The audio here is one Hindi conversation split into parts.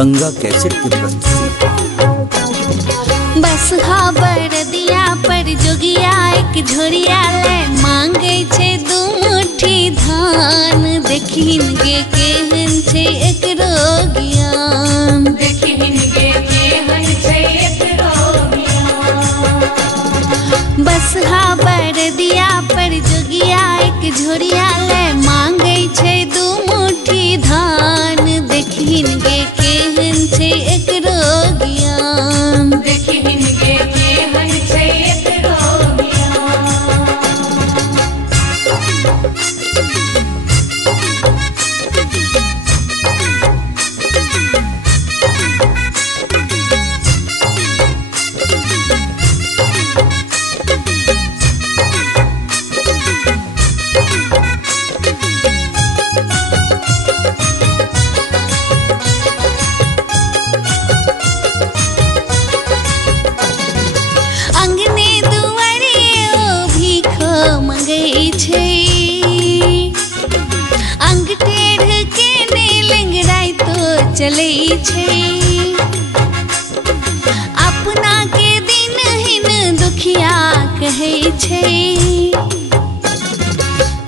गंगा कैसेट की प्रस्तुति। बस हाबर दिया पर जोगिया एक झोरिया ले मांगे छे दू मुट्ठी धान। देखिन गे केहन छे एकरो ज्ञान, देखिन गे केहन छे एकरो ज्ञान। बस हाबर दिया पर जोगिया एक झोरिया ले मांगे छे दू मुट्ठी धान। देखिन गे केहन छे एकरो ज्ञान, देखिन गे केहन छे एकरो ज्ञान। अंग टेढ़ के ने लेंगड़ाई तो चले छे। अपना के दिन हिन दुखिया कहे छे।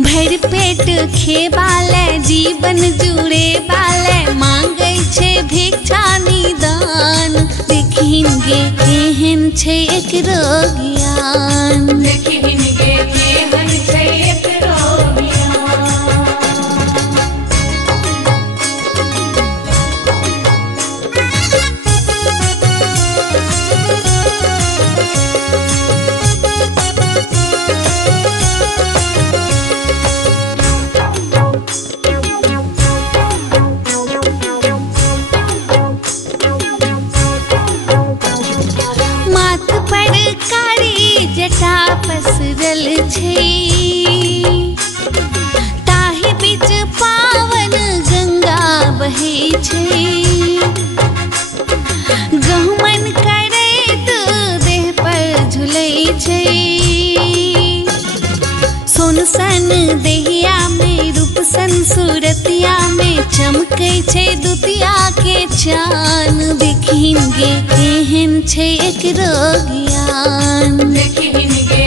भर पेट खेबाले जीवन जुड़े बाले मांगे छे भिक्षा निदान। देखिन गे केहन छे एकरो ज्ञान, देखिन गे केहन छे एकरो ज्ञान। जटा पसरल छे ताहि बीच पावन गंगा बहे छे। गहुमन करे तो देह पर झुले छे। सोन सन देहिया में रूप सन सूरतिया में चमके छे दुतिया के चान। देखिन गे केहन छे एकरो ज्ञान, देखिन गे